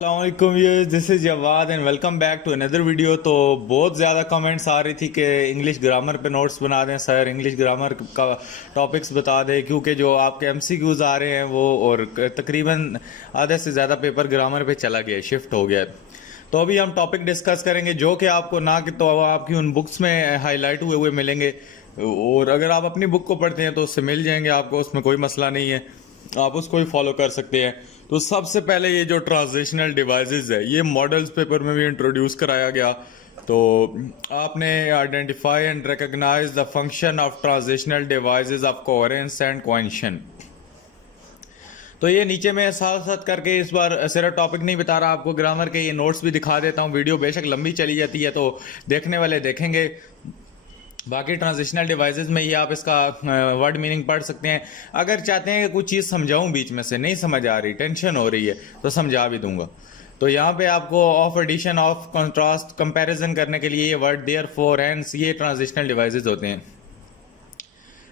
अस्सलामुअलैकुम viewers, this is Jawad and welcome back to another video. तो बहुत ज़्यादा कमेंट्स आ रही थी कि इंग्लिश ग्रामर पे नोट्स बना दें सर, इंग्लिश ग्रामर का टॉपिक्स बता दें, क्योंकि जो आपके एमसीक्यूज़ आ रहे हैं वो और तकरीबन आधे से ज़्यादा पेपर ग्रामर पे चला गया, शिफ्ट हो गया है। तो अभी हम टॉपिक डिस्कस करेंगे जो कि आपको ना कि तो आपकी उन बुक्स में हाईलाइट हुए हुए मिलेंगे, और अगर आप अपनी बुक को पढ़ते हैं तो उससे मिल जाएंगे आपको, उसमें कोई मसला नहीं है, आप उसको ही फॉलो कर सकते हैं। तो सबसे पहले ये जो ट्रांसलेशनल डिवाइसेस है, ये मॉडल्स पेपर में भी इंट्रोड्यूस कराया गया। तो आपने identify and recognise the function of translational devices of coherence and cohesion. तो ये नीचे मैं साथ साथ करके इस बार सिर्फ टॉपिक नहीं बता रहा आपको, ग्रामर के ये नोट्स भी दिखा देता हूँ। वीडियो बेशक लंबी चली जाती है तो देखने वाले देखेंगे। बाकी ट्रांजिशनल डिवाइसेस में ये आप इसका वर्ड मीनिंग पढ़ सकते हैं। अगर चाहते हैं कि कुछ चीज़ समझाऊं, बीच में से नहीं समझ आ रही, टेंशन हो रही है, तो समझा भी दूंगा। तो यहाँ पे आपको of addition, of contrast, comparison करने के लिए ये वर्ड देयर, फोर, हैंस, ये ट्रांजिशनल डिवाइसेस होते हैं।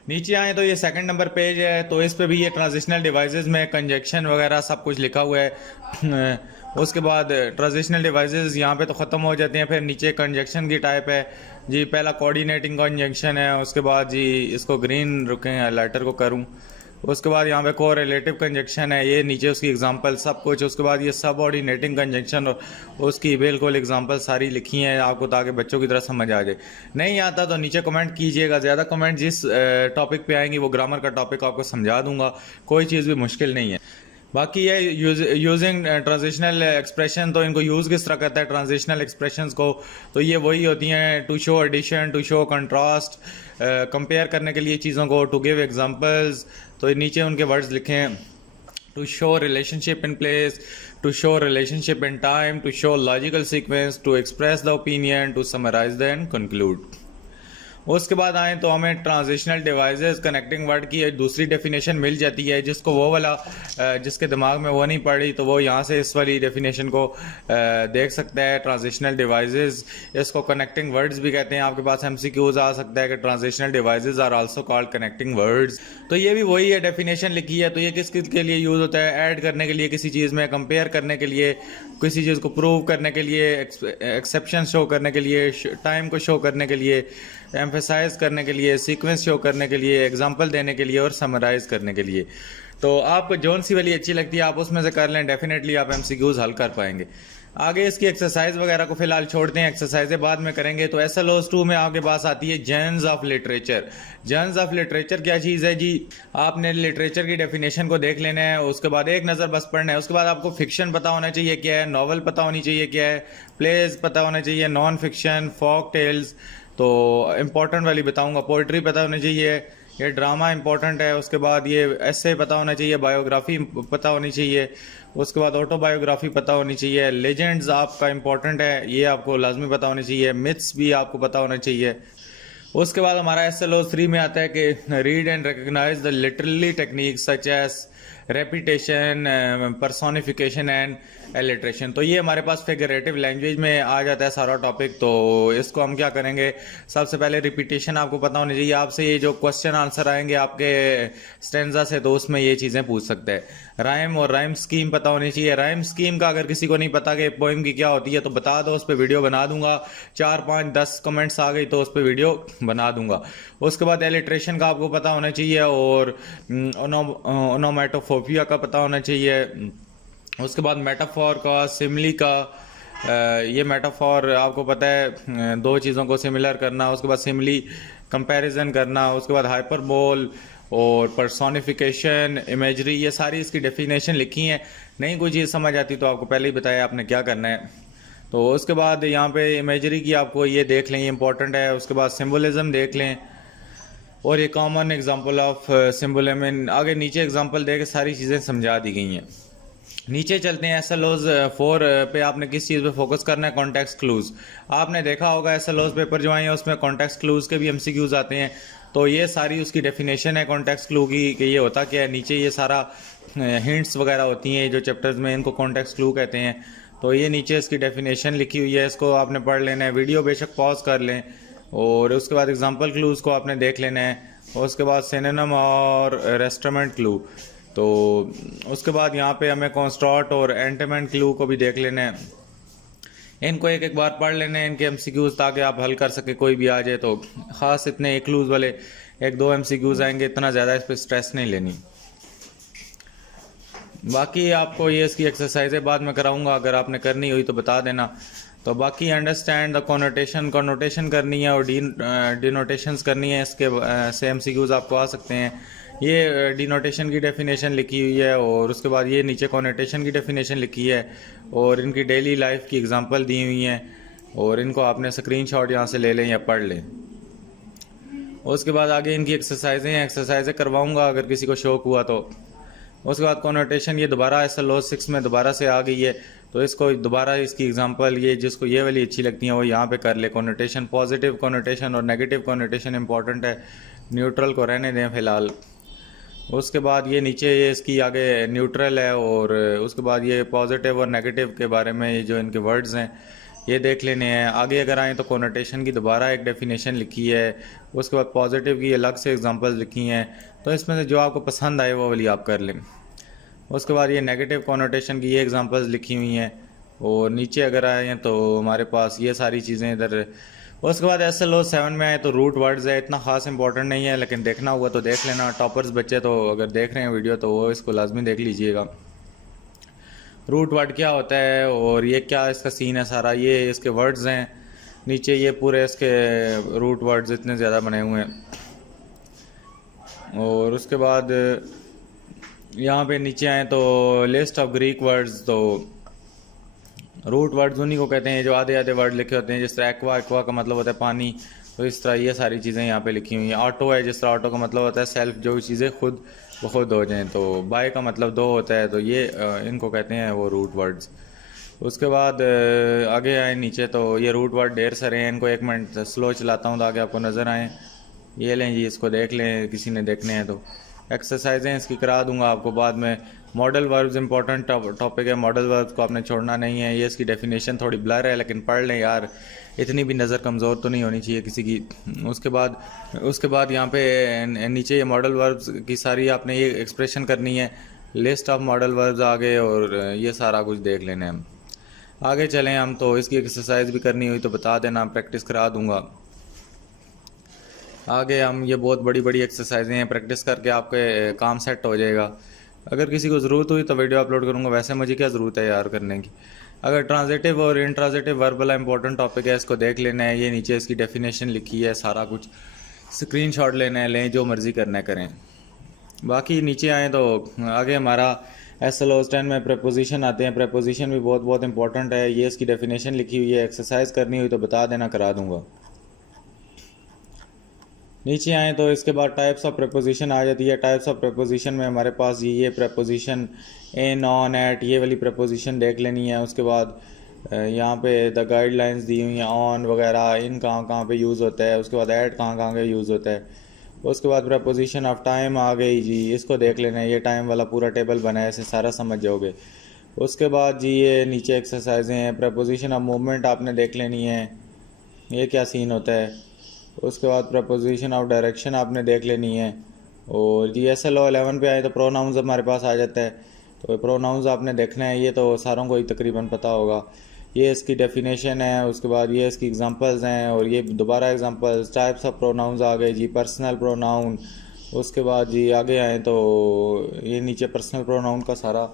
नीचे आए तो ये सेकंड नंबर पेज है, तो इस पे भी ये ट्रांजिशनल डिवाइसेस में कंजक्शन वगैरह सब कुछ लिखा हुआ है। उसके बाद ट्रांजिशनल डिवाइसेस यहाँ पे तो ख़त्म हो जाते हैं। फिर नीचे कंजक्शन की टाइप है जी, पहला कोऑर्डिनेटिंग कंजक्शन है, उसके बाद जी इसको ग्रीन रुकें हाइलाइटर को करूँ, उसके बाद यहाँ पे को रिलेटिव कंजक्शन है, ये नीचे उसकी एग्जांपल सब कुछ। उसके बाद ये सब ऑर्डिनेटिंग कंजक्शन और उसकी बिल्कुल एग्जांपल सारी लिखी हैं आपको, ताकि बच्चों की तरह समझ आ जाए। नहीं आता तो नीचे कमेंट कीजिएगा, ज़्यादा कमेंट जिस टॉपिक पे आएंगी वो ग्रामर का टॉपिक आपको समझा दूंगा, कोई चीज़ भी मुश्किल नहीं है। बाकी ये यूजिंग ट्रांजिशनल एक्सप्रेशन, तो इनको यूज़ किस तरह करता है ट्रांजिशनल एक्सप्रेशंस को, तो ये वही होती हैं to show addition, to show contrast, compare करने के लिए चीज़ों को, टू गिव एग्जांपल्स। तो नीचे उनके वर्ड्स लिखे हैं, to show relationship in place, to show relationship in time, to show logical sequence, to express the opinion, to summarise the and conclude. उसके बाद आए तो हमें ट्रांजिशनल डिवाइसेस कनेक्टिंग वर्ड की एक दूसरी डेफिनेशन मिल जाती है, जिसको वो वाला जिसके दिमाग में वो नहीं पड़ी तो वो यहाँ से इस वाली डेफिनेशन को देख सकता है। ट्रांजिशनल डिवाइसेस, इसको कनेक्टिंग वर्ड्स भी कहते हैं। आपके पास एमसीक्यूज आ सकता है कि transitional devices are also called connecting words. तो ये भी वही है, डेफिनेशन लिखी है। तो ये किस किस के लिए यूज़ होता है? ऐड करने के लिए किसी चीज़ में, कंपेयर करने के लिए, किसी चीज़ को प्रूव करने के लिए, एक्सेप्शन शो करने के लिए, टाइम को शो करने के लिए, एम्फेसाइज करने के लिए, सीक्वेंस शो करने के लिए, एग्जांपल देने के लिए और समराइज करने के लिए। तो आपको जौन सी वाली अच्छी लगती है आप उसमें से कर लें, डेफिनेटली आप एमसीक्यूज हल कर पाएंगे। आगे इसकी एक्सरसाइज वगैरह को फिलहाल छोड़ते हैं, एक्सरसाइजें बाद में करेंगे। तो एसएलओस 2 में आपके पास आती है journals of literature. Journals of literature क्या चीज़ है जी? आपने लिटरेचर की डेफिनेशन को देख लेना है, उसके बाद एक नज़र बस पढ़ना है। उसके बाद आपको फिक्शन पता होना चाहिए क्या है, नॉवल पता होनी चाहिए क्या है, प्लेज पता होना चाहिए, नॉन फिक्शन, फोक टेल्स, तो इम्पोर्टेंट वाली बताऊंगा, पोइट्री पता होनी चाहिए, ये ड्रामा इंपॉर्टेंट है। उसके बाद ये ऐसे पता होना चाहिए, बायोग्राफी पता होनी चाहिए, उसके बाद ऑटोबायोग्राफी पता होनी चाहिए, लेजेंड्स आपका इंपॉर्टेंट है, ये आपको लाजमी पता होनी चाहिए, मिथ्स भी आपको पता होना चाहिए। उसके बाद हमारा एसएलओ 3 में आता है कि read and recognise the literary technique such as repetition, personification and alliteration. तो ये हमारे पास फिगरेटिव लैंग्वेज में आ जाता है सारा टॉपिक। तो इसको हम क्या करेंगे, सबसे पहले रिपीटेशन आपको पता होनी चाहिए। आपसे ये जो क्वेश्चन आंसर आएंगे आपके स्टेंजा से, तो उसमें ये चीज़ें पूछ सकते हैं। राइम और राइम स्कीम पता होनी चाहिए। राइम स्कीम का अगर किसी को नहीं पता कि पोइम की क्या होती है तो बता दो, उस पर वीडियो बना दूंगा। 4, 5, 10 कमेंट्स आ गई तो उस पर वीडियो बना दूंगा। उसके बाद एलिट्रेशन का आपको पता होना चाहिए और ओनोमैटोफोबिया का पता होना चाहिए। उसके बाद मेटाफोर का, सिमिली का, ये मेटाफोर आपको पता है दो चीज़ों को सिमिलर करना, उसके बाद सिमिली कंपैरिजन करना, उसके बाद हाइपरबोल और पर्सोनिफिकेशन, इमेजरी, ये सारी इसकी डेफिनेशन लिखी हैं। नहीं कोई चीज़ समझ आती तो आपको पहले ही बताया आपने क्या करना है। तो उसके बाद यहाँ पे इमेजरी की आपको ये देख लें, ये इंपॉर्टेंट है। उसके बाद सिम्बोलिज्म देख लें और ये कॉमन एग्जांपल ऑफ सिम्बोलिज्म, आगे नीचे एग्जांपल दे के सारी चीज़ें समझा दी गई हैं। नीचे चलते हैं, एसएलओज 4 पे आपने किस चीज़ पे फोकस करना है? Context clues. आपने देखा होगा एसएलओज पेपर जो आए हैं उसमें कॉन्टेक्स्ट क्लूज के भी एमसीक्यूज आते हैं। तो ये सारी उसकी डेफिनेशन है कॉन्टेक्स्ट क्लू की कि ये होता क्या है। नीचे ये सारा हिंट्स वगैरह होती हैं जो चैप्टर्स में, इनको कॉन्टेक्स्ट क्लू कहते हैं। तो ये नीचे इसकी डेफिनेशन लिखी हुई है, इसको आपने पढ़ लेना है। वीडियो बेशक पॉज कर लें और उसके बाद एग्जाम्पल क्लूज को आपने देख लेना है। और उसके बाद सिनोनिम और रेस्टोरेंट क्लू, तो उसके बाद यहाँ पे हमें कॉन्स्ट्रॉट और एंटमेंट क्लू को भी देख लेना है। इनको एक एक बार पढ़ लेने हैं, इनके एमसीक्यूज, ताकि आप हल कर सके कोई भी आ जाए तो। ख़ास इतने क्लूज वाले एक दो एमसीक्यूज आएंगे, इतना ज़्यादा इस पर स्ट्रेस नहीं लेनी। बाकी आपको ये इसकी एक्सरसाइजें बाद में कराऊंगा, अगर आपने करनी हुई तो बता देना। तो बाकी अंडरस्टैंड द कॉनोटेशन करनी है और डिनोटेशंस करनी है, इसके से एमसीक्यूज आपको आ सकते हैं। ये डिनोटेशन की डेफिनेशन लिखी हुई है और उसके बाद ये नीचे कॉनोटेशन की डेफिनेशन लिखी है और इनकी डेली लाइफ की एग्जांपल दी हुई हैं और इनको आपने स्क्रीनशॉट यहाँ से ले लें या पढ़ लें। उसके बाद आगे इनकी एक्सरसाइजें करवाऊंगा अगर किसी को शौक हुआ तो। उसके बाद कॉनोटेशन ये दोबारा SLO 6 में दोबारा से आ गई है, तो इसको दोबारा इसकी एग्जांपल ये जिसको ये वाली अच्छी लगती है वो यहाँ पे कर ले। कॉनोटेशन, पॉजिटिव कॉनोटेशन और नेगेटिव कॉनोटेशन इंपॉर्टेंट है, न्यूट्रल को रहने दें फ़िलहाल। उसके बाद ये नीचे ये इसकी आगे न्यूट्रल है और उसके बाद ये पॉजिटिव और नेगेटिव के बारे में ये जो इनके वर्ड्स हैं ये देख लेने हैं। आगे अगर आएँ तो कॉनोटेशन की दोबारा एक डेफिनेशन लिखी है, उसके बाद पॉजिटिव की अलग से एग्जांपल्स लिखी हैं, तो इसमें से जो आपको पसंद आए वो वाली आप कर लें। उसके बाद ये नेगेटिव कॉनोटेशन की ये एग्जांपल्स लिखी हुई हैं और नीचे अगर आए हैं तो हमारे पास ये सारी चीज़ें इधर। उसके बाद SLO 7 में आए तो रूट वर्ड्स है, इतना ख़ास इंपॉर्टेंट नहीं है, लेकिन देखना हुआ तो देख लेना। टॉपर्स बच्चे तो अगर देख रहे हैं वीडियो तो वो इसको लाजमी देख लीजिएगा। रूट वर्ड क्या होता है और ये क्या इसका सीन है सारा, ये इसके वर्ड्स हैं। नीचे ये पूरे इसके रूट वर्ड्स इतने ज़्यादा बने हुए हैं। और उसके बाद यहाँ पे नीचे आए तो लिस्ट ऑफ ग्रीक वर्ड्स। तो रूट वर्ड्स उन्हीं को कहते हैं जो आधे आधे वर्ड लिखे होते हैं, जिस तरह एक्वा का मतलब होता है पानी, तो इस तरह ये सारी चीज़ें यहाँ पे लिखी हुई हैं। ऑटो है, जिस तरह ऑटो का मतलब होता है सेल्फ, जो चीज़ें खुद ब खुद हो जाएं। तो बाय का मतलब दो होता है, तो ये इनको कहते हैं वो रूट वर्ड्स। उसके बाद आगे आए नीचे तो ये रूट वर्ड ढेर सारे हैं, इनको एक मिनट स्लो चलाता हूँ ताकि आपको नज़र आएँ। ये लें जी, इसको देख लें, किसी ने देखने हैं तो। एक्सरसाइजें इसकी करा दूंगा आपको बाद में। मॉडल वर्ब्स इंपॉर्टेंट टॉपिक है, मॉडल वर्ब्स को आपने छोड़ना नहीं है। ये इसकी डेफिनेशन थोड़ी ब्लर है, लेकिन पढ़ लें यार, इतनी भी नज़र कमज़ोर तो नहीं होनी चाहिए किसी की। उसके बाद यहाँ पे नीचे ये मॉडल वर्ब्स की सारी आपने ये एक्सप्रेशन करनी है, लिस्ट ऑफ मॉडल वर्ब्स आ गए और ये सारा कुछ देख लेना है। हम आगे चलें हम तो इसकी एक्सरसाइज भी करनी हुई तो बता देना, प्रैक्टिस करा दूँगा। आगे हम ये बहुत बड़ी बड़ी एक्सरसाइजें हैं, प्रैक्टिस करके आपके काम सेट हो जाएगा। अगर किसी को ज़रूरत हुई तो वीडियो अपलोड करूँगा, वैसे मुझे क्या ज़रूरत है यार करने की। अगर ट्रांजिटिव और इंट्रांजिटिव वर्ब वाला इंपॉर्टेंट टॉपिक है, इसको देख लेना है। ये नीचे इसकी डेफिनेशन लिखी है, सारा कुछ स्क्रीनशॉट लेना है, लें, जो मर्ज़ी करना है करें। बाकी नीचे आएँ तो आगे हमारा SLO 10 में प्रपोजिशन आते हैं। प्रपोजिशन भी बहुत इंपॉर्टेंट है, ये इसकी डेफिनेशन लिखी हुई है। एक्सरसाइज करनी हुई तो बता देना, करा दूँगा। नीचे आए तो इसके बाद टाइप्स ऑफ प्रपोजिशन आ जाती है। टाइप्स ऑफ प्रपोजिशन में हमारे पास ये प्रपोजिशन इन, ऑन, एट, ये वाली प्रपोजिशन देख लेनी है। उसके बाद यहाँ पे द गाइडलाइंस दी हुई हैं, ऑन वगैरह, इन कहाँ पे यूज़ होता है। उसके बाद एट कहाँ पे यूज़ होता है। उसके बाद प्रपोजिशन ऑफ टाइम आ गई जी, इसको देख लेना है। ये टाइम वाला पूरा टेबल बना है, इसे सारा समझ जाओगे। उसके बाद जी ये नीचे एक्सरसाइजें हैं। प्रपोजिशन ऑफ मूवमेंट आपने देख लेनी है, ये क्या सीन होता है। उसके बाद प्रपोजिशन ऑफ डायरेक्शन आपने देख लेनी है। और जी SLO 11 पे आए तो प्रोनाउंस हमारे पास आ जाता है, तो प्रोनाउंस आपने देखना है। ये तो सारों को ही तकरीबन पता होगा। ये इसकी डेफिनेशन है, उसके बाद ये इसकी एग्जांपल्स हैं और ये दोबारा एग्जांपल्स। टाइप्स ऑफ प्रोनाउंस आ गए जी, पर्सनल प्रोनाउन। उसके बाद जी आगे आए तो ये नीचे पर्सनल प्रोनाउन का सारा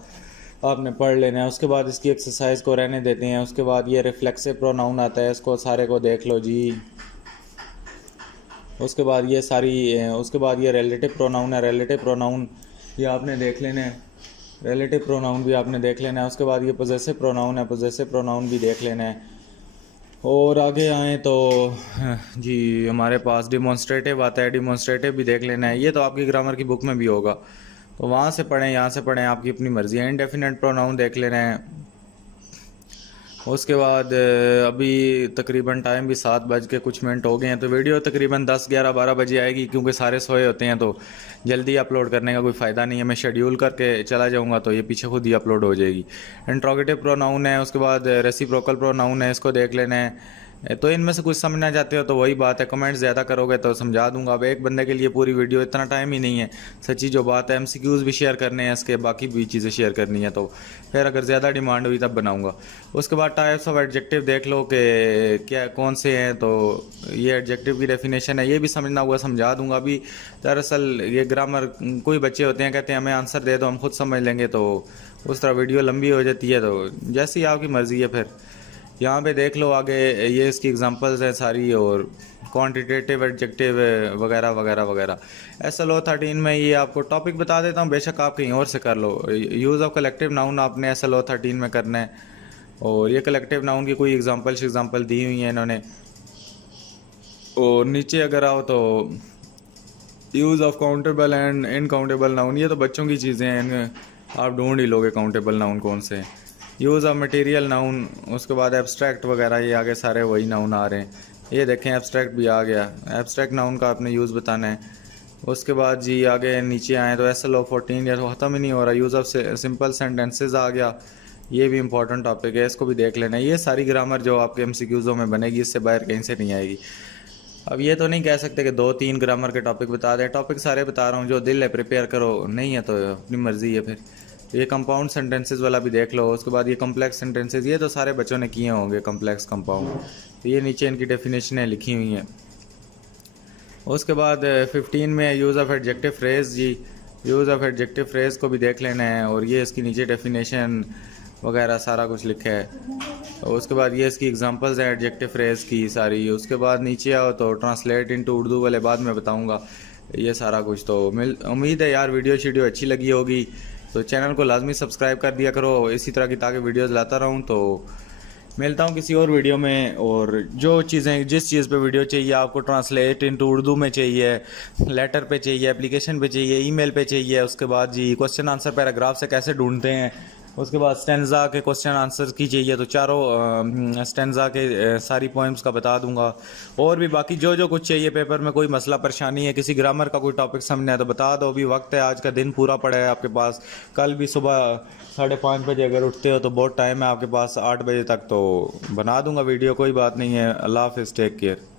आपने पढ़ लेना है। उसके बाद इसकी एक्सरसाइज को रहने देते हैं। उसके बाद ये रिफ्लेक्सिव प्रोनाउन आता है, इसको सारे को देख लो जी। उसके बाद ये रिलेटिव प्रोनाउन है, रिलेटिव प्रोनाउन ये आपने देख लेना है, रिलेटिव प्रोनाउन भी आपने देख लेना है। उसके बाद ये पोजेसिव प्रोनाउन है, पोजेसिव प्रोनाउन भी देख लेना है। और आगे आएँ तो जी हमारे पास डिमॉन्स्ट्रेटिव आता है, डिमॉन्स्ट्रेटिव भी देख लेना है। ये तो आपकी ग्रामर की बुक में भी होगा, तो वहाँ से पढ़ें, यहाँ से पढ़ें, आपकी अपनी मर्ज़ी है। इनडेफिनेट प्रोनाउन देख लेना है। उसके बाद अभी तकरीबन टाइम भी 7:00 हो गए हैं, तो वीडियो तकरीबन 10, 11, 12 बजे आएगी, क्योंकि सारे सोए होते हैं तो जल्दी अपलोड करने का कोई फ़ायदा नहीं है। मैं शेड्यूल करके चला जाऊंगा तो ये पीछे खुद ही अपलोड हो जाएगी। इंट्रोगेटिव प्रोनाउन है, उसके बाद रेसिप्रोकल प्रोनाउन है, इसको देख लेना है। तो इनमें से कुछ समझना चाहते हो तो वही बात है, कमेंट्स ज़्यादा करोगे तो समझा दूंगा। अब एक बंदे के लिए पूरी वीडियो इतना टाइम ही नहीं है, सच्ची जो बात है। एमसीक्यूज़ भी शेयर करने हैं, इसके बाकी भी चीज़ें शेयर करनी है, तो फिर अगर ज़्यादा डिमांड हुई तब बनाऊंगा। उसके बाद टाइप्स ऑफ एडजेक्टिव देख लो कि क्या कौन से हैं, तो ये एडजेक्टिव की डेफिनेशन है, ये भी समझना हुआ समझा दूंगा। अभी दरअसल ये ग्रामर, कोई बच्चे होते हैं कहते हैं हमें आंसर दे दो हम खुद समझ लेंगे, तो उस तरह वीडियो लंबी हो जाती है, तो जैसी आपकी मर्ज़ी है। फिर यहाँ पे देख लो आगे, ये इसकी एग्जांपल्स हैं सारी, और क्वांटिटेटिव एडजेक्टिव वगैरह वगैरह वगैरह। SLO 13 में ये आपको टॉपिक बता देता हूँ, बेशक आप कहीं और से कर लो। यूज़ ऑफ कलेक्टिव नाउन आपने SLO 13 में करना है, और ये कलेक्टिव नाउन की कोई एग्जांपल दी हुई है इन्होंने। और नीचे अगर आओ तो use of countable and uncountable noun, ये तो बच्चों की चीज़ें हैं, आप ढूंढ ही लोगे काउंटेबल नाउन कौन से हैं। यूज़ ऑफ मटेरियल नाउन, उसके बाद एब्स्ट्रैक्ट वगैरह, ये आगे सारे वही नाउन आ रहे हैं। ये देखें एब्स्ट्रैक्ट भी आ गया, एब्स्ट्रैक्ट नाउन का आपने यूज़ बताना है। उसके बाद जी आगे नीचे आए तो SLO 14 या तो ख़त्म ही नहीं हो रहा। यूज़ ऑफ सिंपल सेंटेंसेस आ गया, ये भी इंपॉर्टेंट टॉपिक है, इसको भी देख लेना। ये सारी ग्रामर जो आपके MCQs में बनेगी, इससे बाहर कहीं से नहीं आएगी। अब ये तो नहीं कह सकते कि 2-3 ग्रामर के टॉपिक बता दें, टॉपिक सारे बता रहा हूँ, जो दिल है प्रिपेयर करो, नहीं है तो अपनी मर्ज़ी है। फिर ये कंपाउंड सेंटेंसेस वाला भी देख लो। उसके बाद ये कॉम्प्लेक्स सेंटेंसेस, ये तो सारे बच्चों ने किए होंगे, कॉम्प्लेक्स कंपाउंड, तो ये नीचे इनकी डेफिनेशनें लिखी हुई हैं। उसके बाद 15 में यूज़ ऑफ एडजेक्टिव फ्रेज़, जी यूज़ ऑफ एडजेक्टिव फ्रेज़ को भी देख लेना है, और ये इसकी नीचे डेफिनेशन वगैरह सारा कुछ लिखा है। और उसके बाद ये इसकी एग्जांपल्स हैं एडजेक्टिव फ्रेज़ की सारी। उसके बाद नीचे आओ तो ट्रांसलेट इनटू उर्दू वाले बाद में बताऊंगा ये सारा कुछ। तो उम्मीद है यार वीडियो अच्छी लगी होगी, तो चैनल को लाजमी सब्सक्राइब कर दिया करो इसी तरह की, ताकि वीडियोस लाता रहूं। तो मिलता हूं किसी और वीडियो में। और जो चीज़ें, जिस चीज़ पे वीडियो चाहिए आपको, ट्रांसलेट इनटू उर्दू में चाहिए, लेटर पे चाहिए, एप्लीकेशन पे चाहिए, ईमेल पे चाहिए, उसके बाद जी क्वेश्चन आंसर पैराग्राफ से कैसे ढूंढते हैं, उसके बाद स्टेंजा के क्वेश्चन आंसर की चाहिए तो चारों स्टेंजा के सारी पोइम्स का बता दूंगा। और भी बाकी जो जो कुछ चाहिए, पेपर में कोई मसला परेशानी है, किसी ग्रामर का कोई टॉपिक समझना है तो बता दो। अभी वक्त है, आज का दिन पूरा पड़ा है आपके पास। कल भी सुबह 5:30 बजे अगर उठते हो तो बहुत टाइम है आपके पास, 8 बजे तक तो बना दूंगा वीडियो, कोई बात नहीं है। अल्लाह हाफिज़, टेक केयर।